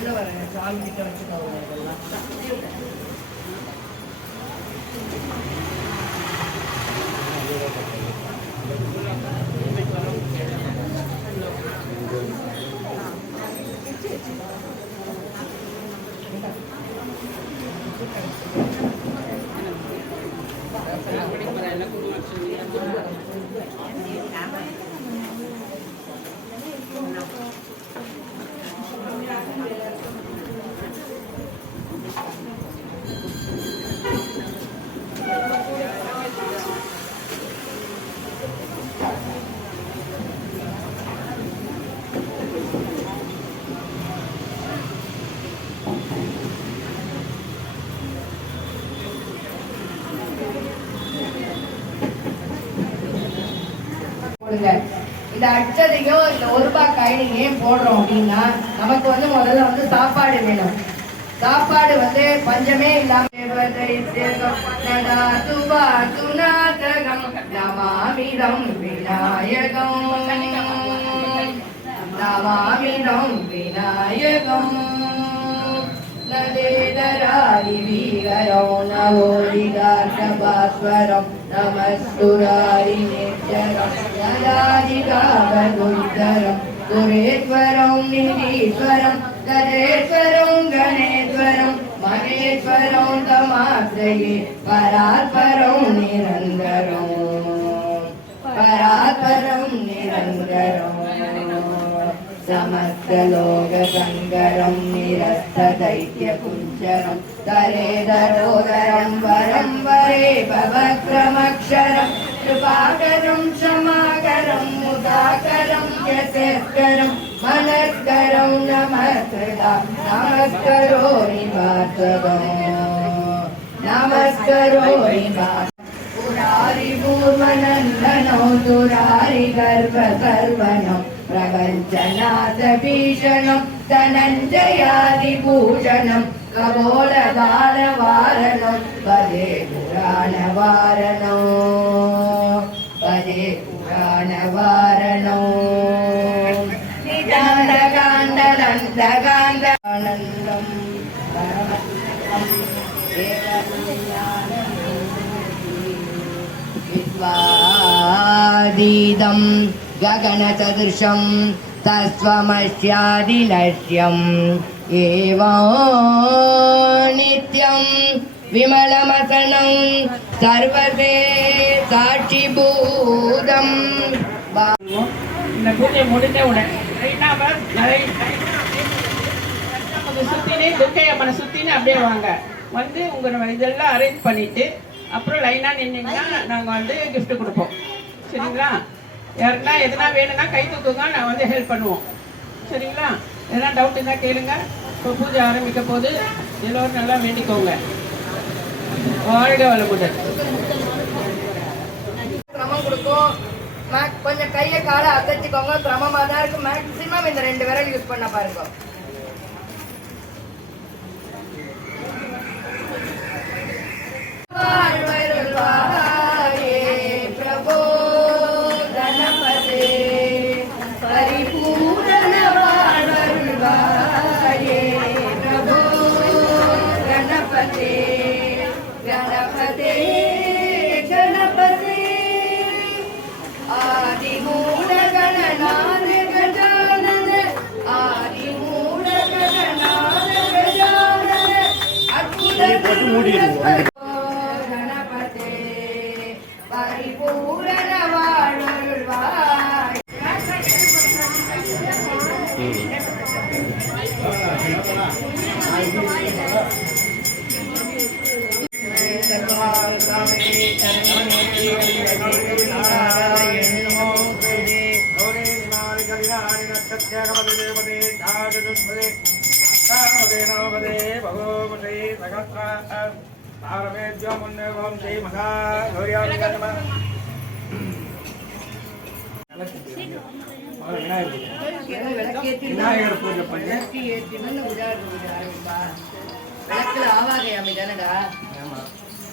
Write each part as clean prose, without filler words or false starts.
உள்ள வர சாமி கிட்ட வச்சுக்கோங்க இதெல்லாம். இந்த அச்சதையும் இந்த ₹1 காயின் ஏன் போடுறோம் அப்படின்னா, நமக்கு முதல்ல சாப்பாடு வேணும். சாப்பாடு பஞ்சமே இல்லாம நமாமிதம் விநாயகம் நமாமிதம் விநாயகம் நதேதராரி வீகரம் நவோரிகார்ஷபாஸ்வரம் நமஸ்துராரி நேச்சரம் நதாதிகாவதுந்தரம் குரேஸ்வரம் நிதீஸ்வரம் கரேஸ்வரம் கணேஸ்வரம் மகேஸ்வரம் தமாத்ரயே பராத்பரம் நிரந்தரம் பராத்பரம் நிரந்தரம் समस्तलोक संगरं निरस्त दैत्य कुञ्जरं तरेदरोदरं वरं वरे भवक्रमक्षरं कृपाकरं क्षमाकरं मुदाकरं यशस्करं मनस्करं नमस्कृता नमस्करोमि वासवं नमस्करोमि पुरारि पूर्वनन्दनो दुरारि गर्भसर्वणं प्रपञ्चनाथ भीषणं धनञ्जयादिभूषणं कपोलदानवारणं भजे पुराणवारणं भजे पुराणवारणं निदानकान्दलन्तकान्दानन्दं विद्वादीदं गगनसदृशं तस्त्वमस्यादिलक्ष्यम् एवं नित्यं विमलमसनं सर्वदे साक्षिभूतम् இந்த பூஜை முடிஞ்ச உடனே சுத்தினே துர்க்கை அம்மனை சுத்தினே அப்படியே வாங்க உங்க இதெல்லாம் அரேஞ்ச் பண்ணிட்டு அப்புறம் லைனா நின்னீங்கன்னா நாங்க கிஃப்ட் கொடுப்போம். சரிங்களா? யாருன்னா எதுனா வேணும்னா கை தூக்குங்க, நான் ஹெல்ப் பண்ணுவோம். சரிங்களா? எதனா டவுட் இருந்தால் கேளுங்க. இப்போ பூஜை ஆரம்பிக்க போது எல்லோரும் நல்லா வேண்டிக்கோங்க. வாழ்க வளமுடன். கிரமம் கொடுக்கும். கொஞ்சம் கையை காலை அசைச்சுக்கோங்க. கிரமமாக தான் இருக்கும். மேக்சிமம் இந்த 2 விரல் யூஸ் பண்ண பாருங்க. மகா விநாயகர் பூஜை பண்ணி விளக்கு ஏற்றினு விளக்குல ஆவாகையாமி தானடா.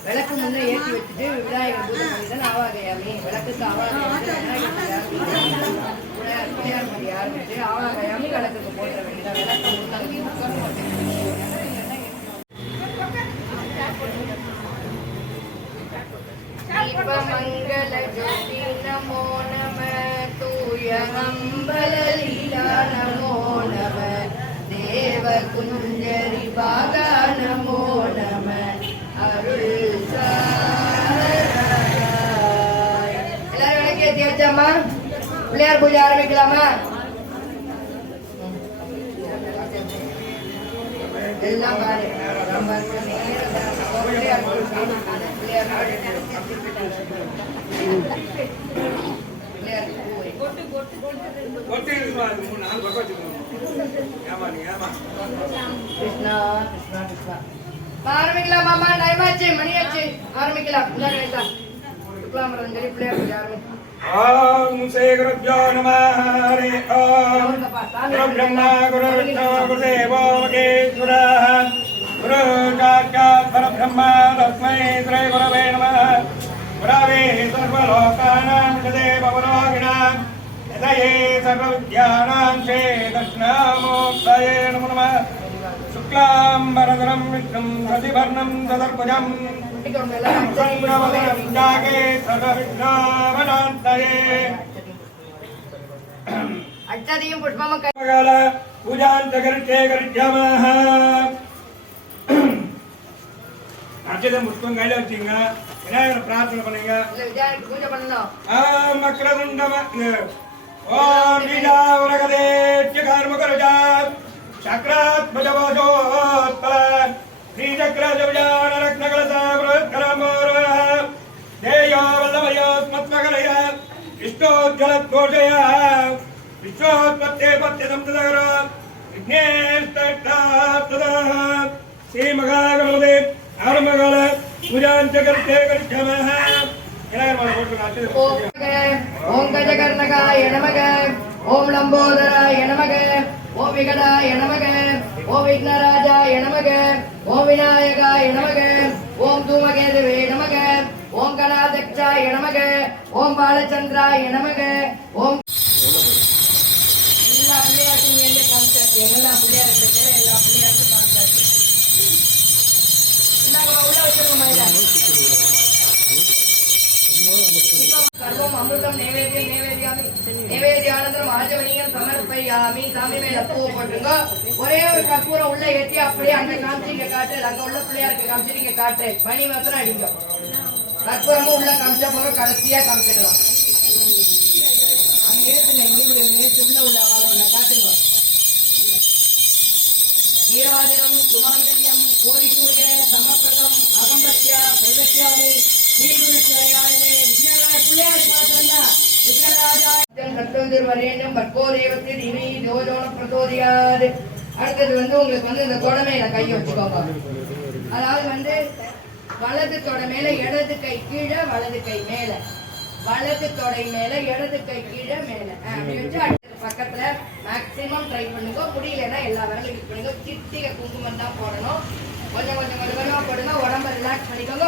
விளக்கு முன்னே ஏற்றி வச்சுட்டு விநாயகர் பூஜை பண்ணி தானே ஆவாகையாமி. விளக்குக்கு ஆவாகையாமி பிள்ளையார் மணி ஆரம்பிச்சு ஆவாகையாமி விளக்குக்கு போட்ட வேண்டியதான். விளக்கு முன்னங்கி மங்கள ஜோதி நமோ நம தூய அம்பல லீலா நமோ நம தேவ குஞ்சரி பாகா நமோ நம அருள் எல்லாரும் விளக்கேத்தி வச்சாமா? பிள்ளையார் பூஜை ஆரம்பிக்கலாமா? எல்லாம் பாரு கிருஷ்ணா கிருஷ்ணா கிருஷ்ணா. ஆரம்பிக்கலாம் மாமா, டைமாச்சு, மணியாச்சு, ஆரம்பிக்கலாம். சுக்லாமரஞ்சலி பிள்ளையார் பூஜை ஆரம்பிக்கலாம். ஓம் ஸ்ரீ குருப்யோ நமः. ஹரி ஓம். குரு பிரம்மா குரு விஷ்ணு குரு தேவோ மகேஸ்வரः. குரு சாட்சாத் பரபிரம்மா தஸ்மை ஸ்ரீ குரவே நமः. குரவே சர்வலோகானாம் ததேவ புரோகிணாம் யதயே சர்வவித்யானாம் ஸ்ரீ தட்சிணாமூர்த்தயே நமோ நமः. சுக்லாம்பரதரம் விஷ்ணும் சசிவர்ணம் சதர்புஜம் அச்சதையும் புஷ்பமும் அச்சதம் புஷ்பம் கையில வச்சுங்க. விநாயகரை பிரார்த்தனை பண்ணுங்க. பூஜை பண்ணணும். மக்கரதுண்டம் ஓம் வீடாவரகதேத்ய கார்மகரஜா சக்ராத்மஜவாசோத்பல ஸ்ரீசக்ரஜவிஜான ரத்னகலசாபரத்கரம்போர தேயோ வல்லமயோஸ்மத்மகலய விஷ்ணோஜலத்கோஷய விஸ்வோத்பத்தே பத்யதம் ததகர விக்னேஷ்டார்த்ததः ஸ்ரீமகாகணபதே ஆரம்பகால பூஜாஞ்சகர்த்தே கரிஷ்யாமः. ஓம் கஜகர்ணகாய நமக. ஓம் லம்போதராய நமக. ஓம் விகடாய நமக. ஓம் விக்னராஜாய நமக. ஓம் விநாயகாய நமக. ஓம் தூமகேதுவே நமக. ஓம் கணாதக்ஷாய நமக. ஓம் பாலச்சந்திராய நமக. ஓம் எல்லா பிள்ளையாருக்கும் என்ன காமிச்சாச்சு? எல்லா பிள்ளையாருக்கு எல்லா பிள்ளையாருக்கும் காமிச்சாச்சு. உள்ள வச்சிருக்க மாதிரி சர்வம் அமிர்தம் நைவேத்தியம் நைவேத்தியாமி நைவேத்தியானந்தரம் ஆஜவனியம் சமர்ப்பயாமி. சாமி மேல பூ போட்டுங்க. ஒரே ஒரு கற்பூரம் உள்ள ஏற்றி அப்படியே அங்க காமிச்சு இங்க காட்டு. அங்க உள்ள பிள்ளையாருக்கு காமிச்சு நீங்க காட்டு. மணி மாத்திரம் அடிங்க. கற்பூரமும் உள்ள காமிச்சா போறோம். கடைசியா காமிச்சிடலாம். அங்க ஏற்றுங்க. நேற்று உள்ள காட்டுங்க. நீராஜனம் சுமாங்கல்யம் கோடி சூரிய சமப்பிரதம் அகம்பத்யா பிரதட்சியாமி அடுத்தது உங்களுக்கு இந்த தொடமையில கையை வச்சுக்கோங்க. அதாவது வலது தொடை மேல இடது கை கீழே வலது கை மேல, வலது தொடை மேல இடது கை கீழே மேல அப்படி வச்சு அடுத்தது பக்கத்துல மேக்சிமம் ட்ரை பண்ணுங்க. முடியலன்னா எல்லா விரலும் யூஸ் பண்ணுங்க. சிட்டிக குங்குமம் தான் போடணும். கொஞ்சம் கொஞ்சம் கொஞ்சமா போடுங்க. உடம்ப ரிலாக்ஸ் பண்ணிக்கோங்க.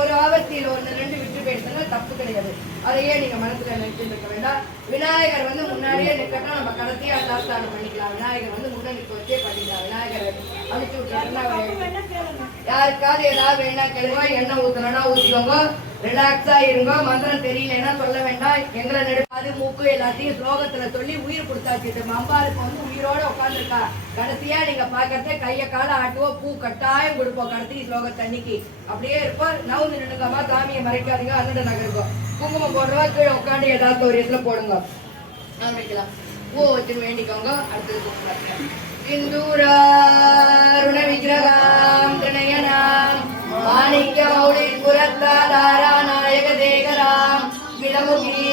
ஒரு ஆவர்த்தியில் 1-2 விட்டு போயிடுச்சுன்னா தப்பு கிடையாது. அதையே நீங்க மனசுல நினைச்சுட்டு இருக்க வேண்டாம். விநாயகர் முன்னாடியே நிக்கட்டும். நம்ம கடைசியா லாஸ்டான பண்ணிக்கலாம். விநாயகர் முன்ன நிக்க வச்சே பண்ணிக்கலாம். விநாயகர் அழிச்சு விட்டுனா யாருக்காவது ஏதாவது வேணா கேளுங்க. எண்ணெய் ஊத்தணும்னா ஊத்திக்கோங்க. ரிலாக்ஸா இருங்க. மந்திரம் தெரியலன்னா சொல்ல வேண்டாம். எங்களை நெடுக்காது மூக்கு எல்லாத்தையும் ஸ்லோகத்துல சொல்லி உயிர் கொடுத்தாச்சு. அம்பாளுக்கு உயிரோட உட்காந்துருக்கா. கடைசியா நீங்க பாக்கிறத கைய கால ஆட்டுவோம். பூ கட்டாயம் கொடுப்போம். கடைசி ஸ்லோகத்தை அன்னைக்கு அப்படியே இருப்போம். நவுந்து நின்னுங்கம்மா. சாமியை மறைக்காதீங்க. அண்ணன் நகருக்கும். குங்குமம் போடுறவா கீழே உட்காந்து ஏதாவது ஒரு இடத்துல போடுங்க. ஆரம்பிக்கலாம். பூ வச்சு வேண்டிக்கோங்க. அடுத்தது இந்துராருண விக்கிரகாம் திரணயனாம் மாணிக்க மௌலின் புரத்தாதாரா நாயக தேகராம் விடமுகி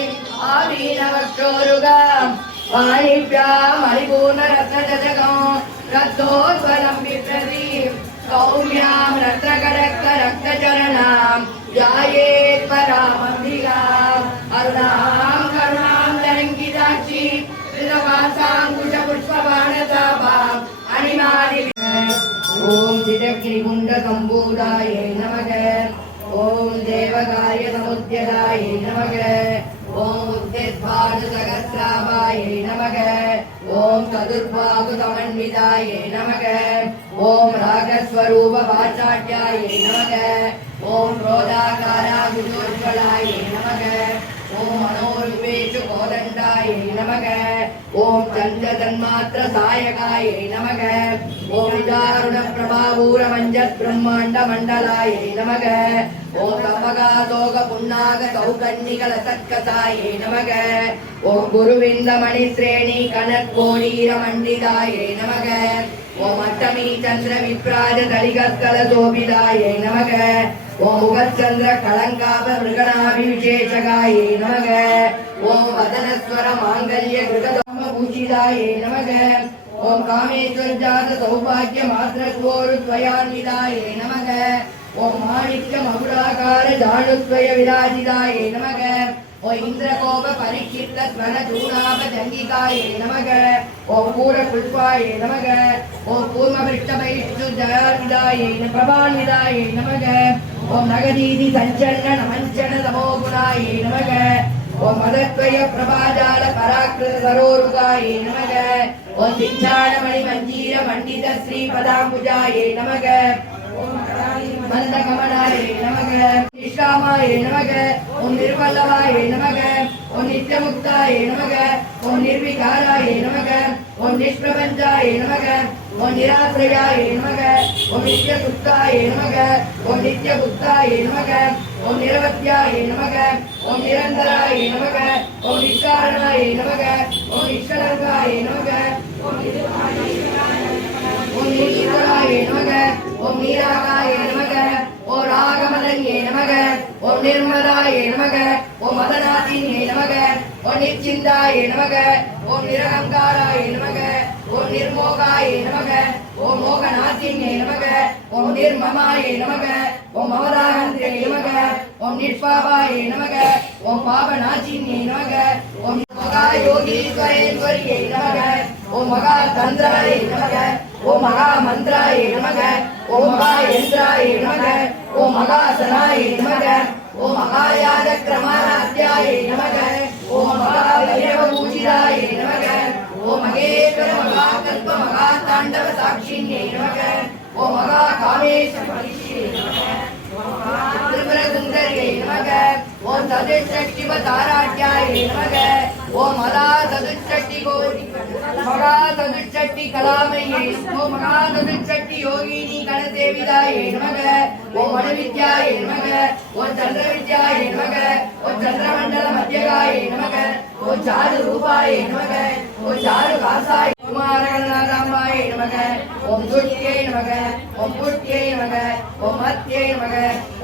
ஆவீனவற்றோருகாம் வாணிப்யாம் அரிபூர்ண ரத்ன ஜஜகம் ரத்தோத்வலம் விப்ரதீம் கௌம்யாம் ரத்னகடக்க ரக்தச்சரணாம் ஜாயேத் பராமம்பிகாம் அருணாம் கருணாம் தரங்கிதாட்சி ஓம் திரக்கிரிகுண்ட கம்பூராயை நமக. ஓம் தேவகாய சமுத்தியதாயை நமக. ஓம் உத்திர்பாடு சகஸ்ராபாயை நமக. ஓம் சதுர்பாகு சமன்விதாயை நமக. ஓம் ராகஸ்வரூப பாஷாட்யாயை நமக. ஓம் ரோதாகாரா குஜோஜ்வலாயை நமக. ஓம் மனோரூபேஷு கோதண்டாயை நமக. ஓம் சந்திரதன்மாத்திர சாயகாயை நமக. ஓம் விதாருண பிரபாபூர மஞ்சத் பிரம்மாண்ட மண்டலாயை நமக. ஓம் கபகாதோக புன்னாக சௌகன்னிகல சத்கதாயை நமக. ஓம் குருவிந்த மணிஸ்ரேணி கனற்கோணீர மண்டிதாயை நமக. ஓம் அட்டமி சந்திர விப்ராஜ தலிகஸ்கல சோபிதாயை நமக. ஓம் முகச்சந்திர கலங்காப மிருகணாபி விசேஷகாயை நமக. ஓம் வதனஸ்வர மாங்கல்ய கிருகதாம பூஷிதாயை நமக. ஓம் காமேஸ்வர் ஜாத சௌபாகிய மாத்திரத்வோரு துவயான்விதாயை நமக. ஓம் மாணிக்க மகுடாகார ஜானுத்வய விராஜிதாயை நமக. ஓம் இந்திரகோப பரிக்ஷிப்த ஸ்வர சூடாப ஜங்கிகாயை நமக. ஓம் பூர புஷ்பாயை நமக. ஓம் கூர்ம விருஷ்டபைஷ்டு ஜயாவிதாயை பிரபான்விதாயை நமக. ஓம் நகதீதி சஞ்சன்ன நமஞ்சன தமோகுணாயை நமக. ஓம் மதத்வய பிரபாஜால பராக்கிருத சரோருகாயை நமக. ஓம் சிஞ்சாணமணி மஞ்சீர மண்டித ஸ்ரீ பதாம்புஜாயை நமக. மந்த கமலாயை நமக. நிஷ்காமாயை நமக. ஓம் நிர்வல்லவாயை நமக. ஓம் நித்யமுக்தாயை நமக. ஓம் நிர்விகாராயை நமக. ஓம் நிஷ்பிரபஞ்சாயை நமக. ஓம் நிராசிரயாயை நமக. ஓம் நித்யசுத்தாயை நமக. ஓம் நித்யபுத்தாயை நமக. ஓம் நிரவத்யாயை நமக. ஓம் நிரந்தராயை நமக. ஓம் நிஷ்காரணாயை நமக. ஓம் நிஷ்கலங்காயை நமக. ஓம் நீராய நமக. ஓம் நீராகாய நமக. ஓம் ராகமதன்யே நமக. ஓம் நிர்மலாய நமக. ஓம் மதநாதின்யே நமக. ஓம் நிச்சிந்தாய நமக. ஓம் நிரகங்காராய நமக. ஓம் நிர்மோகாய நமக. ஓம் மோகநாதின்யே நமக. ஓம் நிர்மமாய நமக. ஓம் மமதாகந்தே நமக. ஓம் நிஷ்பாபாய நமக. ஓம் பாபநாசின்யே நமக. ஓம் மகா யோகீஸ்வரேஸ்வரியே நமக. ஓம் மகா தந்திராய நமக. ஓம் மகா மந்திராய நமக. ஓம் மகா யந்திராய நமக. ஓம் மகாசனாய நமக. ஓம் மகாயாக கிரமராத்யாய நமக. ஓம் மகா வைரவ பூஜிதாய நமக. ஓம் மகேஸ்வர மகா கல்ப மகா தாண்டவ சாட்சின்யே நமக. ஓம் மகா காமேஸ்வர மகிஷியே நமக. திரிபுர சுந்தரியே நமக. ஓம் சதுஷ்டஷ்டிவ தாராட்யாய நமக. ஓம் மகா சதுஷ்டஷ்டி கோடி மகா சதுஷ்டஷ்டி கலாமயே. ஓம் மகா சதுஷ்டஷ்டி யோகினி கணசேவிதாயே நமக. ஓம் மனுவித்யாயே நமக. ஓம் சந்திர வித்யாயே நமக. ஓம் சந்திரமண்டல மத்தியகாயே நமக. ஓம் சாரு ரூபாயே நமக. ஓம் சாரு காசாய குமாரகணநாதாம்பாயே நமக. ஓம் துஷ்டியை நமக. ஓம் புஷ்டியை நமக. ஓம் மத்தியை நமக.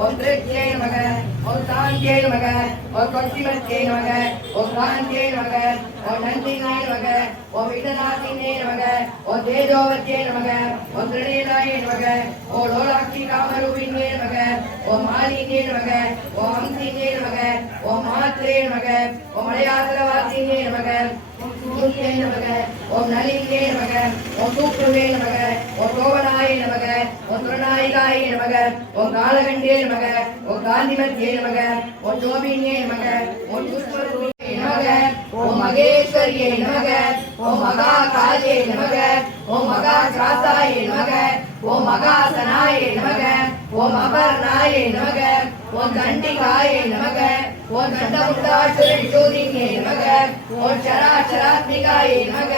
ஓம் திருஷ்டியை நமக. ஓம் சாந்தியை நமக. ஓம் கொட்டிமத்தியை நமக. ஓம் காந்தியை நமக. ஓம் நந்தினை நமக. ஓம் விதநாதினை நமக. ஓம் தேஜோவத்தியை நமக. ஓம் திருநீலாயை நமக. ஓம் லோலாட்சி காமரூபிணியை நமக. ஓம் மாலினியை நமக. ஓம் அம்சினை நமக. ஓம் மாத்ரே நமக. ஓம் மலையாசலவாசினை நமக. ஓம் சூரியை நமக. ஓம் நளினியை நமக. ஓம் சூப்ருவே நமக. ஓம் கோவனாய நமக. ஓம் துரணாயிகாய நமக. ஓம் காலகண்டே நமக. ஓம் காந்திமத்தியே நமக. ஓம் ஜோபினியே நமக. ஓம் புஷ்பரூபே நமக. ஓம் மகேஸ்வரியே நமக. ஓம் மகா காளியே நமக. ஓம் மகா திராசாயே நமக. ஓம் மகாசனாயே நமக. ஓம் அபர்ணாயே நமக. ஓம் தண்டிகாயே நமக. ஓம் தண்டமுண்டாசுர விசோதினியே நமக. ஓம் சராச்சராத்மிகாயே நமக.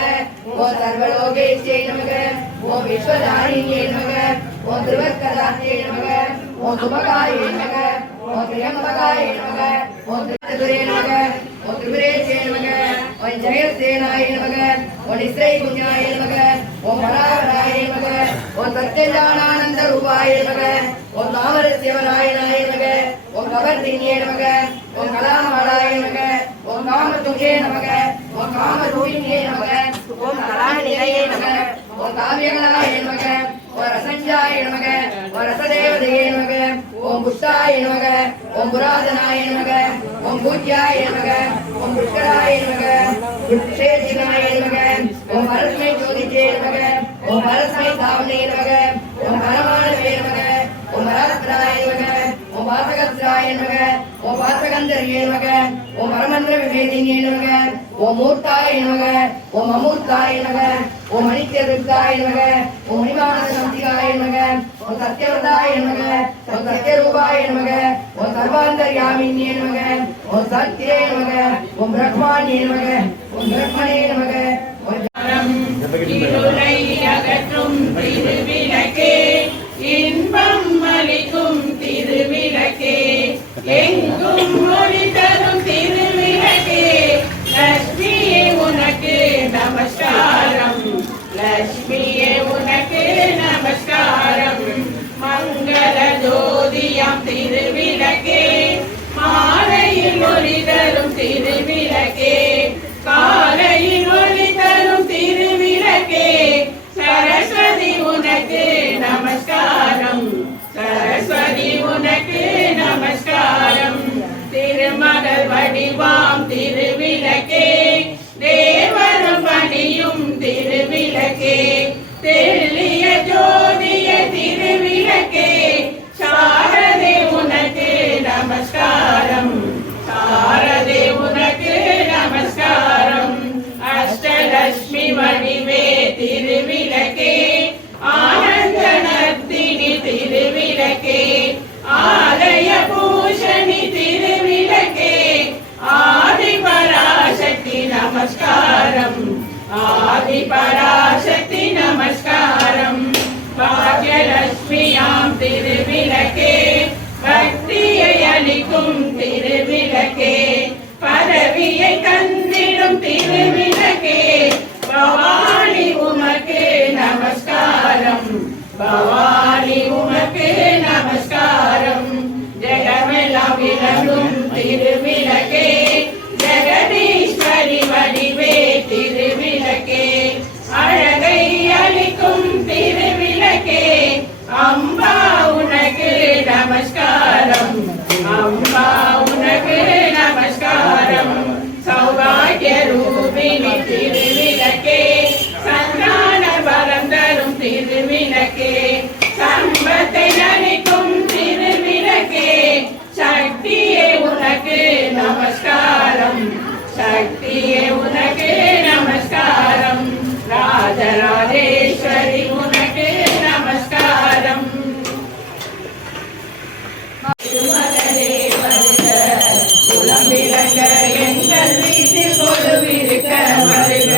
ஓம் சர்வலோகேஸ்யே நமக. ஓம் விஸ்வதாரிணியே நமக. ஓம் திருவர்க்கதாத்யே நமக. ஓம் சுபகாயே நமக. ஓம் திரியம்பகாயே நமக. ஓம் திரிபுரே நமக. ஓம் திரிபுரேசே நமக. ஓம் ஜெயசேனாய நமக. ஓம் நிஸ்ரை குஞ்சாய நமக. ஓம் பராவராய நமக. ஓம் சத்யஞானானந்த ரூபாய நமக. ஓம் தாமரசிவராயனாய நமக. ஓம் கபர்தினியே நமக. ஓம் கலாமாலாய நமக. ஓம் காமதுங்கே நமக. ஓம் காமரூபிணியே நமக. ஓம் கலாநிலையே நமக. ஓம் காவியகலாய நமக. ஓம் ரசஞ்சாய நமக. ஓம் ரசதேவதையே நமக. ஓம் புஷ்டாய நமக. ஓம் புராதனாய நமக. ஓம் பூஜ்யாய நமக. ஓம் புஷ்கராய நமக. புஷ்ஷேதினாய நமக. ஓம் பரஸ்மை ஜோதிஜே நமக. ஓம் பரஸ்மை தாவனே நமக. ஓம் வேதினே நமக ஓம் மூர்த்தாய நமக ஓம் அமூர்த்தாய நமக ஓம் மணித்தியருத்தாய நமக ஓம் மணிவான சந்திகாய நமக ஓம் சத்யவதாய நமக ஓம் சத்யரூபாய நமக ஓம் சர்வாந்தர்யாமின்யே நமக ஓம் சத்யே நமக ஓம் பிரம்மாண்யே நமக ஓம் பிரம்மணே நமக இருளை அகற்றும் திருவிளக்கே இன்பம் அளிக்கும் திருவிளக்கே எங்கும் ஒளி தரும் திருவிளக்கே லட்சுமியே உனக்கு நமஸ்காரம் லட்சுமியே உனக்கு நமஸ்காரம் மங்கள ஜோதியாம் திருவிளக்கே மாலையில் ஒளி தரும் திருவிளக்கே காலையில் ஒளி தரும் திருவிளக்கே சரஸ்வதி உனக்கு நமஸ்காரம் சரஸ்வதி உனக்கு நமஸ்காரம் திருமகள் வடிவாம் திருவிளக்கே தேவரும் பணியும் திருவிளக்கே தெள்ளிய ஜோதிய திருவிளக்கே சாரதே உனக்கு நமஸ்காரம் சாரதே உனக்கு நமஸ்காரம் அஷ்டலட்சுமி வடிவே திருவிளக்கே ஆனந்த நர்த்தினி திருவிளக்கே ஆலய பூஷணி திருவிளக்கே ஆதி பராசக்தி நமஸ்காரம் ஆதி பராசக்தி நமஸ்காரம் பாக்யலட்சுமியாம் திருவிளக்கே பக்தியை அளிக்கும் திருவிளக்கே பதவியை தந்திடும் திருவிளக்கே பவானி உமக்கு நமஸ்காரம் பவானி உமக்கு நமஸ்காரம் ஜெகமெல்லாம் விளங்கும் திருவிளக்கே ஜெகதீஸ்வரி வடிவே திருவிளக்கே அழகை அளிக்கும் திருவிளக்கே அம்பா உனக்கு நமஸ்காரம் அம்பா உனக்கு நமஸ்காரம் சௌபாகிய ரூபிணி திருவிளக்கே சந்தான பலம் தரும் திருவிளக்கே சம்பத்தை அளிக்கும் திருவிளக்கே சக்தியே உனக்கு நமஸ்காரம் சக்தியே உனக்கு நமஸ்காரம் ராஜராஜேஸ்வரி உனக்கு நமஸ்காரம் திருமகளே வருக குலம் விளங்க எங்கள் வீட்டில் கொலுவிருக்க வருக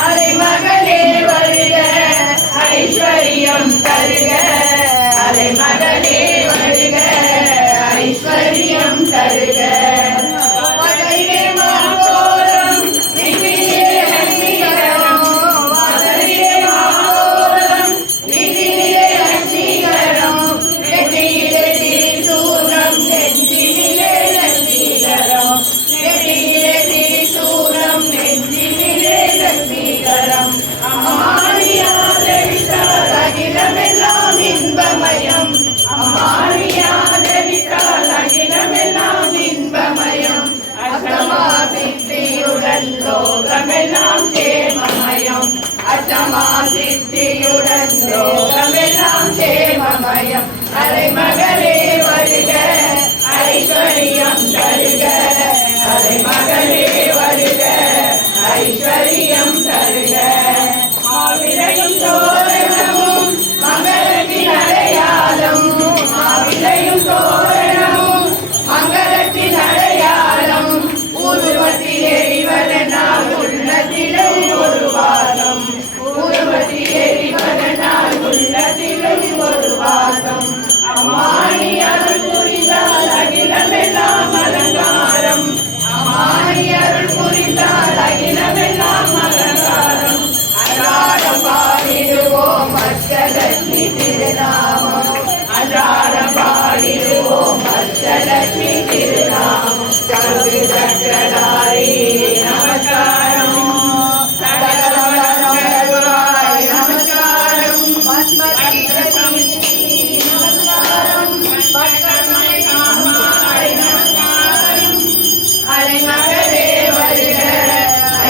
அலைமகளே வருக ஐஸ்வர்யம் தருக அலைமகளே வருக ஐஸ்வர்யம் தருக மகளிரே மாகோலம் விதியே லட்சுமிகரம் மகளிரே மாகோலம் விதியே லட்சுமிகரம் நெற்றியிலே திரிசூலம் நெஞ்சினிலே லட்சுமிகரம் நெற்றியிலே திரிசூலம் நெஞ்சினிலே லட்சுமிகரம் அம்மானியாதரித்தால் அகிலமெல்லாம் இன்பமயம் அம்மானியாதரித்தால் அகிலமெல்லாம் இன்பமயம் அஷ்டமா சித்தியுடன் லோகமெல்லாம் சேமமயம் அஷ்டமா சித்தியுடன் லோகமெல்லாம் சேமமயம் அலைமகளே வருக ஐஸ்வர்யம் தருக அலைமகளே வருக ஐஸ்வர்யம் தருக மாவிளையும் தோரணமும் மங்களத்தின் அடையாளம் மாவிளையும் தோரணமும் மங்களத்தின் அடையாளம் ஊதுவத்தில் எரிவதனால் உள்ளத்திலும் ஒரு வாசம் ஊதுவத்தில் எரிவதனால் உள்ளத்திலும் ஒரு வாசம் அம்மானி அருள் புரிந்தால் அகிலமெல்லாம் அலங்காரம் அம்மானி அருள் புரிந்தால் அகிலமெல்லாம் அலங்காரம் அன்றாடம் பாடிடுவோம் அஷ்டலட்சுமி திருநாமம் அன்றாடம் பாடிடுவோம் அஷ்டலட்சுமி திருநாமம் சங்கு சக்கரதாரி நமஸ்காரம் சகலவரவாய் நமஸ்காரம் நமஸ்காரம் பட்டமை காமாய் நமஸ்காரம் அலைமகளே வருக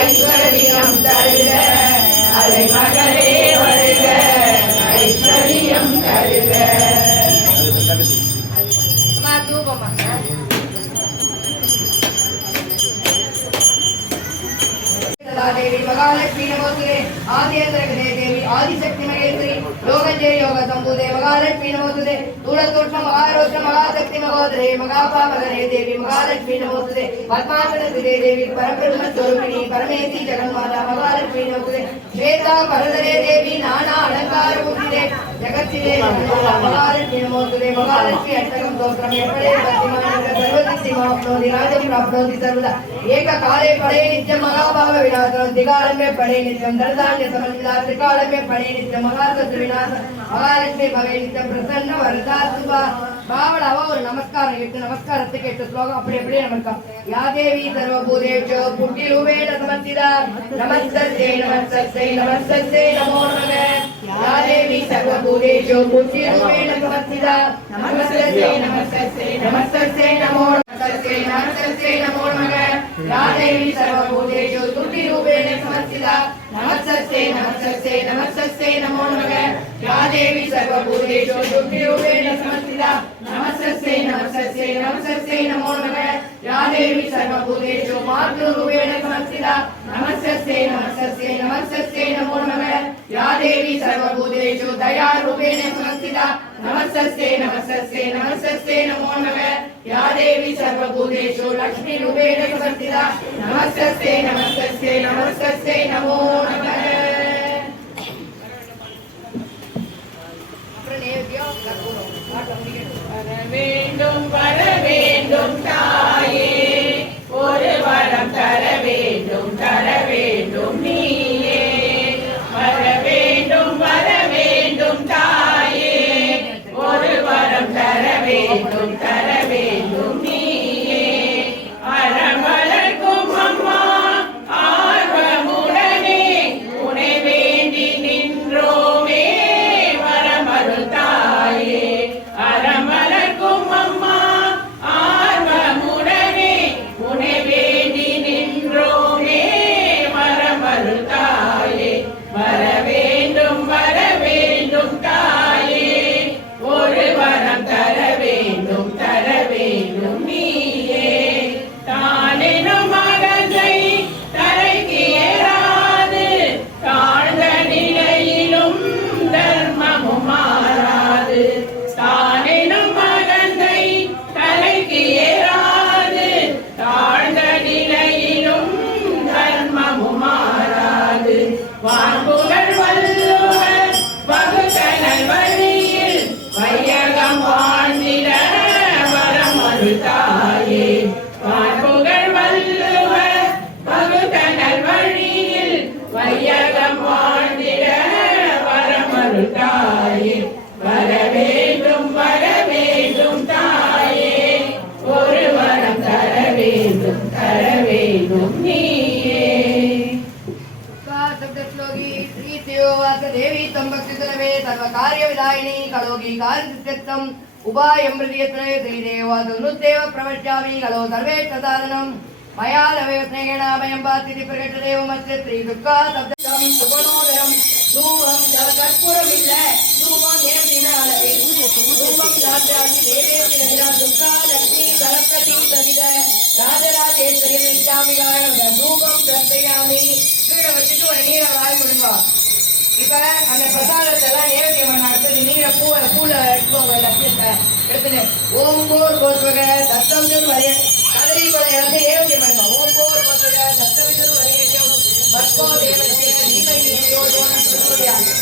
ஐஸ்வர்யம் தருக அலைமகளே வருக ஐஸ்வர்யம் தருக தூபமா आदियंत्र देवी आदिशक्ति महेश्वरी योगंजय योग संबुदे महालक्ष्मी नमोस्तुते तुलतोष्म महारोष्म महाशक्ति महोदरे महापावगणे देवी महालक्ष्मी नमोस्तुते पद्मासन देवी परब्रह्म स्वरूपिणी परमेश्वरी जगन्माता महालक्ष्मी नमोस्तुते श्वेता परदरे देवी नाना अलंकार मूर्तिते जगत्सिदे महालक्ष्मी नमोस्तुते महालक्ष्मी अष्टकं स्तोत्रम एपडे भक्तिमान सर्वसिद्धि माप्नोति राजं प्राप्नोति सर्वदा एक काले पड़े नित्यं महाभाव विनाशं दिगालं में पड़े नित्यं दर्दान्य समन्विता त्रिकालं में पड़े नित्यं महासत्र विनाश महालक्ष्मी भवे नित्यं प्रसन्न वरदा सुभा பாவடாவா ஒரு நமஸ்காரம் 8 நமஸ்காரத்துக்கு 8 ஸ்லோகம் அப்படியே நமஸ்காரம் யா தேவி சர்வபூதேஷு புட்டிரூபேண சமஸ்திதா நமஸ்தஸ்யை நமஸ்தஸ்யை நமஸ்தஸ்யை நமோ நமக யா தேவி சர்வபூதேஷு புட்டிரூபேண சமஸ்திதா நமஸ்தஸ்யை நமஸ்தஸ்யை நமஸ்தஸ்யை நமோ நமஸ்தஸ்யை நமஸ்தஸ்யை நமோ நமக யா தேவி சர்வபூதேஷு புட்டிரூபேண சமஸ்திதா நமஸ்தஸ்யை நமஸ்தஸ்யை நமஸ்தஸ்யை நமோ நமக யா தேவி சர்வபூதேஷு புட்டிரூபேண சமஸ்திதா नमस्ते नमस्ते नमस्ते नमो नमः या देवी सर्वभूतेषु मातृरूपेण संस्थिता नमस्ते नमस्ते नमस्ते नमो नमः या देवी सर्वभूतेषु दयारूपेण संस्थिता नमस्ते नमस्ते नमस्ते नमो नमः या देवी सर्वभूतेषु लक्ष्मीरूपेण संस्थिता नमस्ते नमस्ते नमस्ते नमो नमः வர வேண்டும் தாயே ஒரு வரம் தர வேண்டும் நீயே வர வேண்டும் தாயே ஒரு வரம் தர வேண்டும் நீயே அறமலர்க்கும் அம்மா ஆர்வமுடனே உனை வேண்டி நின்றோமே வரமருள் தாயே அறமலர்க்கும் அம்மா ஆர்வமுடனே உனை வேண்டி நின்றோமே வரமருள் தாயே வர வேண்டும் தாயே ஒரு வரம் தர வேண்டும் நீயே தானெனும் மகனை தரைக்கு ஏறாது தாழ்ந்த நிலையிலும் தர்மமும் மாறாது தானெனும் மகனை தலைக்கு ஏறாது தாழ்ந்த நிலையிலும் தர்மமும் மாறாது வான்புகழ் வள்ளுவர் வகுத்தனல் வழியில் வையகம் வாழ்ந்திட வரமருள் தாயே வான்புகழ் வள்ளுவர் வகுத்தனல் வழியில் வையகம் வாழ்ந்திட வரமருள் தாயே வர வேண்டும் தாயே ஒரு வரம் தர வேண்டும் நீயே शब्दश्लोकी श्रीदेववास देवी तंबक्तितनवे सर्वकार्यविदायिनी कलोगी कार्यसिद्धं उपायं मृदियत्रे श्रीदेववास नुदेव प्रवक्ष्यामि कलो सर्वे तदाननं मया लवयस्नेहेन मयं पातिति प्रकटदेवमस्य श्री दुर्गा शब्दं सुगुणोदरं धूमं कर्पूरमिल्ल धूमं नेमदिनालवे धूमं दास्यामि देवेति नदिना दुर्गा लक्ष्मी सरस्वती सविद राजराजेश्वरी नित्यामि धूमं दर्शयामि கீழே வச்சுட்டு ஒரு நீரை வாய் விடுங்க. இப்ப அந்த பிரசாதத்தை எல்லாம் நேவேத்தியம் பண்ண அடுத்தது நீரை பூல எடுத்துக்கோங்க. லட்சியத்தை எடுத்துட்டு ஓம் போர் கோத்வக தத்தம் வரைய கதறி கொலை வந்து நேவேத்தியம் பண்ணுங்க. ஓம் போர் கோத்வக தத்தம் வரையும் பத்மோ தேவத்தை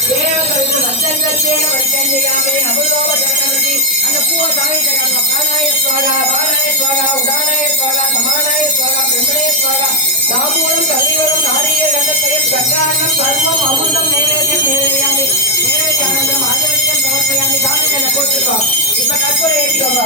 தேவகவிது மத்தங்கத்தேன வச்சந்தையாமே நபுலோக ஜனமதி அந்த பூவை சமைத்த பிராணாய ஸ்வாகா பானாய ஸ்வாகா உதானாய ஸ்வாகா சமானாய ஸ்வாகா பிரம்மணய ஸ்வாகா தாமூலம் கல்விவரும் நாரிய கண்டத்தையும் பிரச்சாரணம் கர்மம் அமுதம் நைவேத்தியம் நைவேத்தியாமி நைவேத்தியானந்தம் ஆதிவத்தியம் சமர்ப்பயாமி காமிக்கல போட்டுருக்கோம். இப்ப கற்பூரம் ஏற்றிக்கோங்க.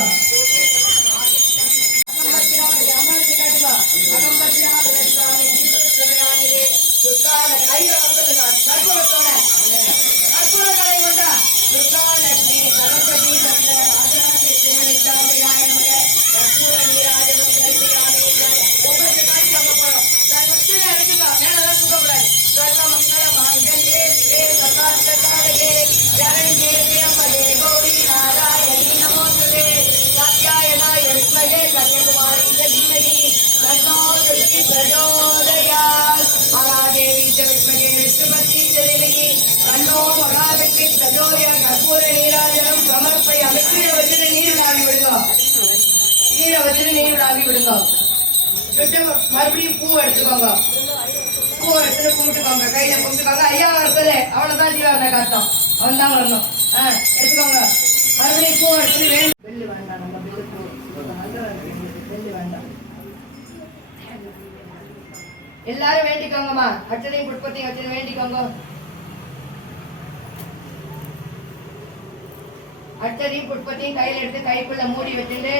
महादेवी கௌரியா கற்பூர நீராஜனம் சமர்ப்பயாமி. கீழே வச்சுட்டு நீர் விடாவி விடுங்க. கீழே வச்சுட்டு நீர் விடாவி விடுங்க. விட்டு மறுபடியும் பூ எடுத்துக்கோங்க. பூ எடுத்துட்டு கும்பிட்டுக்கோங்க. கையில கும்பிட்டுக்கோங்க. ஐயா வரத்துல அவ்வளவுதான் ஜீவான காட்டம். அவன் தான் வரணும். எடுத்துக்கோங்க. மறுபடியும் பூ எடுத்துட்டு வேண்டும். வெள்ளி வேண்டாம். நம்ம பில்லு பூ வெள்ளி வேண்டாம். எல்லாரும் வேண்டிக்கோங்கம்மா. அச்சனையும் புட்பத்தையும் வச்சு வேண்டிக்கோங்க. அச்சனையும் புட்பத்தையும் கையில எடுத்து கைக்குள்ள மூடி வச்சுட்டு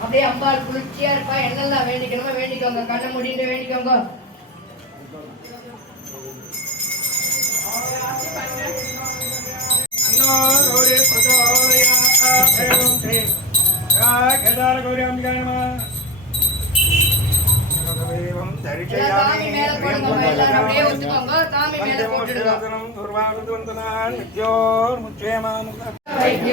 அப்படியே அம்பாள் குளிர்ச்சியா இருப்பா. என்னெல்லாம் வேண்டிக்கணுமோ வேண்டிக்கோங்க. கண்ணை மூடிட்டு வேண்டிக்கோங்க. கௌரி கேதார கௌரி அம்பிகா நம. சாமி மேல போடுங்க. எல்லாரும் அப்படியே வச்சுக்கோங்க. சாமி மேல போட்டுடுங்க.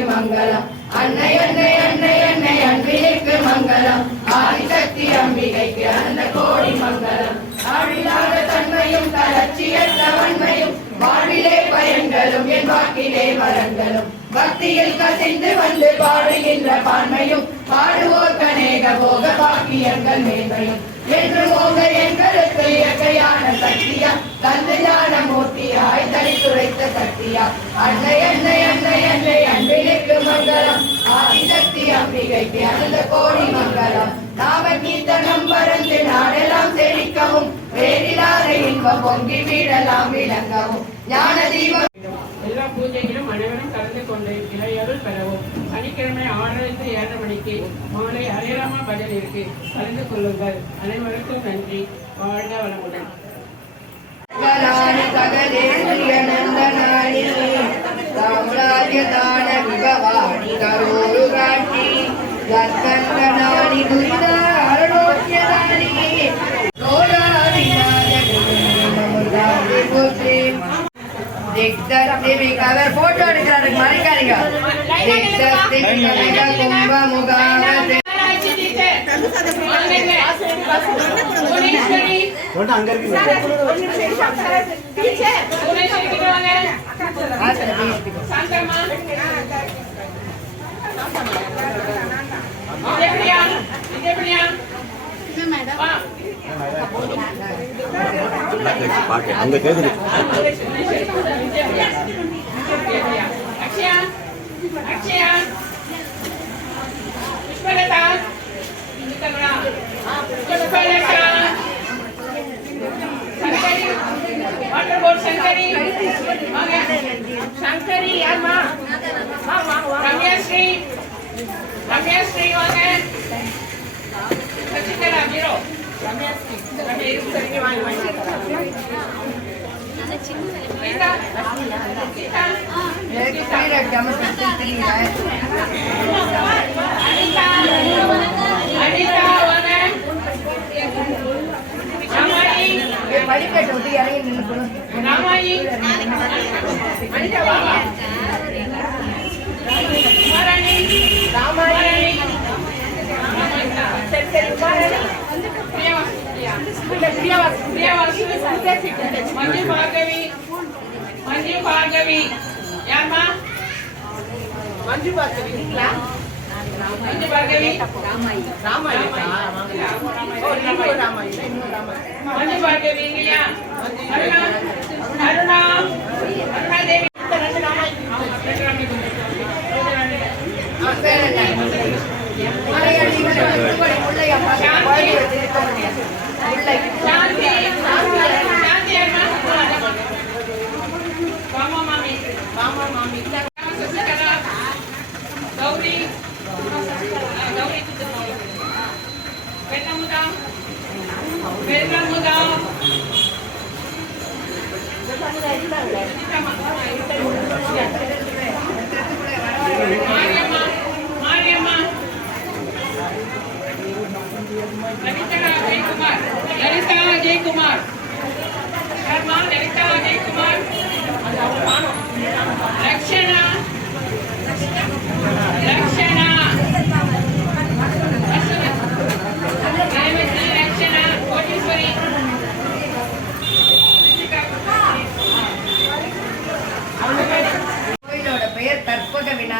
மங்களம் அன்னை அன்னை அன்னை அன்னை அன்பிற்கு மங்களம். ஆதிசக்தி அம்பிகைக்கு அந்த கோடி மங்களம். அழியாத தன்மையும் தளர்ச்சியற்ற வன்மையும் வாழ்விலே பயன்களும் என் வாக்கிலே வரங்களும் பக்தியில் கசிந்து வந்து பாடுகின்ற பான்மையும் பாடுவோர் கனேக போக பாக்கியங்கள் மேன்மையும் என்று போக எங்களுக்கு இயற்கையான சக்தியா தந்து ஞான மூர்த்தியாய் தனித்துரைத்த சக்தியா அன்னை அன்னை அன்னை அன்னை அன்பிற்கு மங்களம். ஆதிசக்தி அம்பிகைக்கு அந்த கோடி மங்களம். நாம கீர்த்தனம் பறந்து நாடெல்லாம் செழிக்கவும் வேறில்லாத இன்பம் பொங்கி வீடலாம் விளங்கவும் ஞான தீபம். எல்லா பூஜைகளும் அனைவரும் கலந்து கொண்டு இளையருள் பெறவும். சனிக்கிழமை 6:30 7 மணிக்கு மாலை ஹரேராமா பஜன் இருக்கு. கலந்து கொள்ளுங்கள். அனைவருக்கும் நன்றி. வாழ்க வளமுடன். சகலேந்திரிய நந்தனானி சாம்ராஜ்ய தான விபவாணி கரோரு காட்டி கந்தனானி துரித அருணோக்கியதானி போட்டோ எடுக்கிறாரு மறைக்காதீங்க. கும்ப முகாக அங்க கேக்குது. சங்கரி யாருமா? ரம்யாஸ்ரீ ரம்யாஸ்ரீ வாங்க. சசிகலா ஜீரோ. ரம்யாஸ்ரீ ரம்யா வாங்க. கீதா கீதா அனிதா வாங்க. படிக்கட்டு விட்டு இறங்கி நின்று ராமாயி அனிதா வாங்க. மாராணி ராமாயணி சரி சரி மாராணி மஞ்சு பார்கவி மஞ்சு பார்கவி யாருமா? மஞ்சு பார்கவி மஞ்சு பார்கவி மஞ்சு பார்கவி இல்லையா? அருணா அருணா அருணா தேவி கௌரி கௌரி வெண்ணமுதா வெண்ணமுதா மாரியம்மா மாரியம்மா லலிதா ஜெயக்குமார் லலிதா ஜெயக்குமார் லலிதா ஜெயக்குமார் லக்ஷனா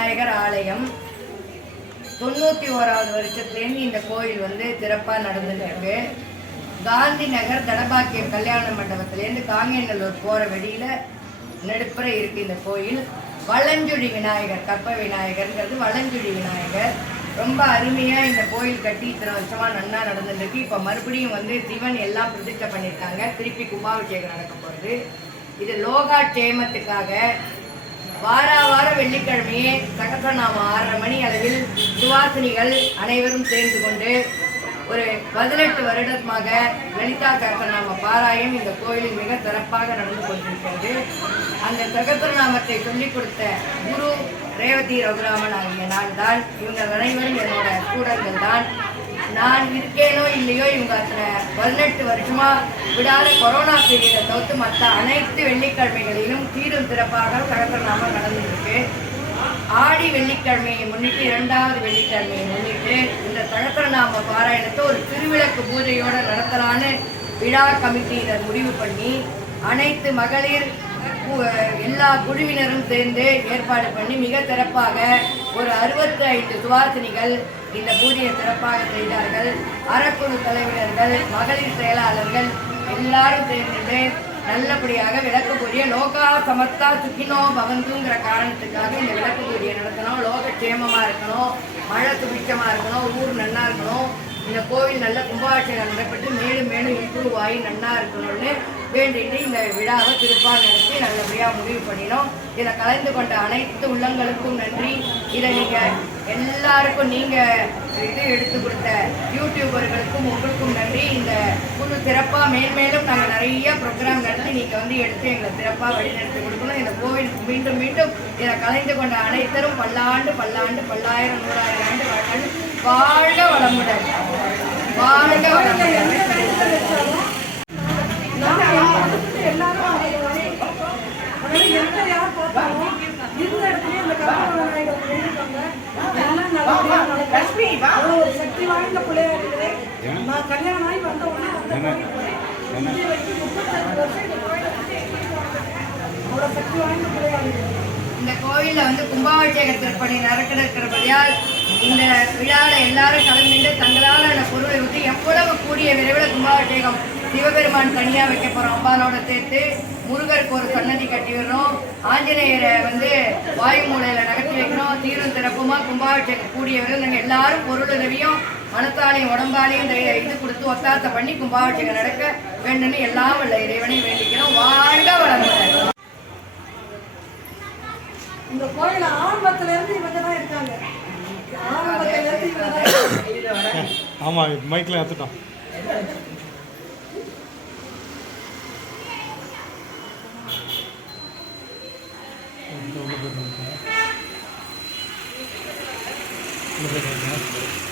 விநாயகர் ஆலயம் 91வது வருஷத்துலேருந்து இந்த கோயில் வந்து சிறப்பாக நடந்துட்டு இருக்கு. காந்தி நகர் தனபாக்கியம் கல்யாண மண்டபத்திலேருந்து காங்கேநல்லூர் போகிற வழியில் நடுப்புற இருக்கு இந்த கோயில். வளஞ்சுழி விநாயகர், கற்ப விநாயகர்ங்கிறது வளஞ்சுழி விநாயகர். ரொம்ப அருமையாக இந்த கோயில் கட்டி இத்தனை வருஷமாக நல்லா நடந்துட்டு இருக்கு. இப்போ மறுபடியும் வந்து சிவன் எல்லாம் பிரதிஷ்டை பண்ணியிருக்காங்க. திருப்பி கும்பாபிஷேகம் நடக்க போகிறது. இது லோகா க்ஷேமத்துக்காக வாரம் வெள்ளிக்கிழமையே சகஸ்ரநாமம் 6:30 மணி அளவில் சுவாசினிகள் அனைவரும் சேர்ந்து கொண்டு ஒரு 18 வருடமாக லலிதா சகஸ்ரநாம பாராயம் இந்த கோயிலில் மிக சிறப்பாக நடந்து கொண்டிருக்கிறது. அந்த சகஸ்ரநாமத்தை சொல்லிக் கொடுத்த குரு ரேவதி ரகுராமன் ஆகிய நான் தான். இவங்க அனைவரும் என்னோட ஸ்டூடெண்ட்கள் தான். நான் இருக்கேனோ இல்லையோ இவங்க 18 வருஷமா விடாத கொரோனா பீரியடை தவிர்த்து மற்ற அனைத்து வெள்ளிக்கிழமைகளிலும் சீரும் சிறப்பாக சகஸ்ரநாமம் நடந்துருக்கு. ஆடி வெள்ளிக்கிழமையை முன்னிட்டு 2வது வெள்ளிக்கிழமையை முன்னிட்டு இந்த சகஸ்ரநாம பாராயணத்தை ஒரு திருவிளக்கு பூஜையோடு நடத்தலான்னு விழா கமிட்டியினர் முடிவு பண்ணி அனைத்து மகளிர் எல்லா குழுவினரும் சேர்ந்து ஏற்பாடு பண்ணி மிக சிறப்பாக ஒரு 65 சுவாசினிகள் இந்த பூஜையை சிறப்பாக செய்தார்கள். அறக்குழு தலைவர்கள், மகளிர் செயலாளர்கள் எல்லாரும் சேர்ந்து நல்லபடியாக விளக்கு பூஜையை லோகா சமஸ்தா சுக்கினோ பவந்துங்கிற காரணத்துக்காக இந்த விளக்கு பூஜையை நடத்தணும். லோக க்ஷேமமாக இருக்கணும், மழை சுபிட்சமாக இருக்கணும், ஊர் நல்லா இருக்கணும், இந்த கோவில் நல்ல கும்பாபிஷேகம் நடைபெற்று மேலும் மேலும் இம்ப்ரூவ் ஆகி நல்லா இருக்கணும்னு வேண்டிட்டு இந்த விழாவை சிறப்பாக நடத்தி நல்லபடியாக முடிவு பண்ணினோம். இதில் கலந்து கொண்ட அனைத்து உள்ளங்களுக்கும் நன்றி. இதை நீங்கள் எல்லாருக்கும் நீங்கள் இது எடுத்து கொடுத்த யூடியூபர்களுக்கும் உங்களுக்கும் நன்றி. இந்த குழு சிறப்பாக மேன்மேலும் நாங்கள் நிறைய ப்ரோக்ராம் நடத்தி நீங்கள் வந்து எடுத்து எங்களை சிறப்பாக வழிநடத்தி கொடுக்கணும். இந்த கோவில் மீண்டும் மீண்டும் இதில் கலந்து கொண்ட அனைத்தரும் பல்லாண்டு பல்லாண்டு பல்லாயிரம் 100,000 ஆண்டு வாழ்க வளமுடன், வாழ்க வளமுடன். சக்தி வாய்ந்த பிள்ளையா இருக்குது. நான் கல்யாணம் ஆகி வந்த உடனே சக்தி வாய்ந்த பிள்ளையா இருக்குது. இந்த கோயிலில் வந்து கும்பாபிஷேக திருப்பணி நடக்கிறபடியால் இந்த விழாவில் எல்லாரும் கலந்துட்டு தங்களால் பொருளை விட்டு எவ்வளவு கூடிய விரைவில் கும்பாபிஷேகம் சிவபெருமான் தனியாக வைக்க போகிறோம். அம்பானோட சேர்த்து முருகருக்கு ஒரு சன்னதி கட்டி விடுறோம். ஆஞ்சநேயரை வந்து வாயு மூலையில் நகர்த்தி வைக்கிறோம். சீரும் சிறப்புமாக கும்பாபிஷேகம் கூடிய விரைவில் நாங்கள் எல்லாரும் பொருளுதவியும் மனத்தாலையும் உடம்பாலையும் இது கொடுத்து ஒத்தாசை பண்ணி கும்பாபிஷேகம் நடக்க வேண்டும்னு எல்லாம் உள்ள இறைவனை வேண்டிக்கிறோம். வாழ்க வளமுடன். இந்த கோயில் ஆரம்பத்துல இருந்து இவங்க தான் இருக்காங்க. ஆரம்பத்துல இருந்து இவங்க தான். ஆமா, மைக்ல எடுத்துட்டோம். உள்ள போயிருந்தோம்.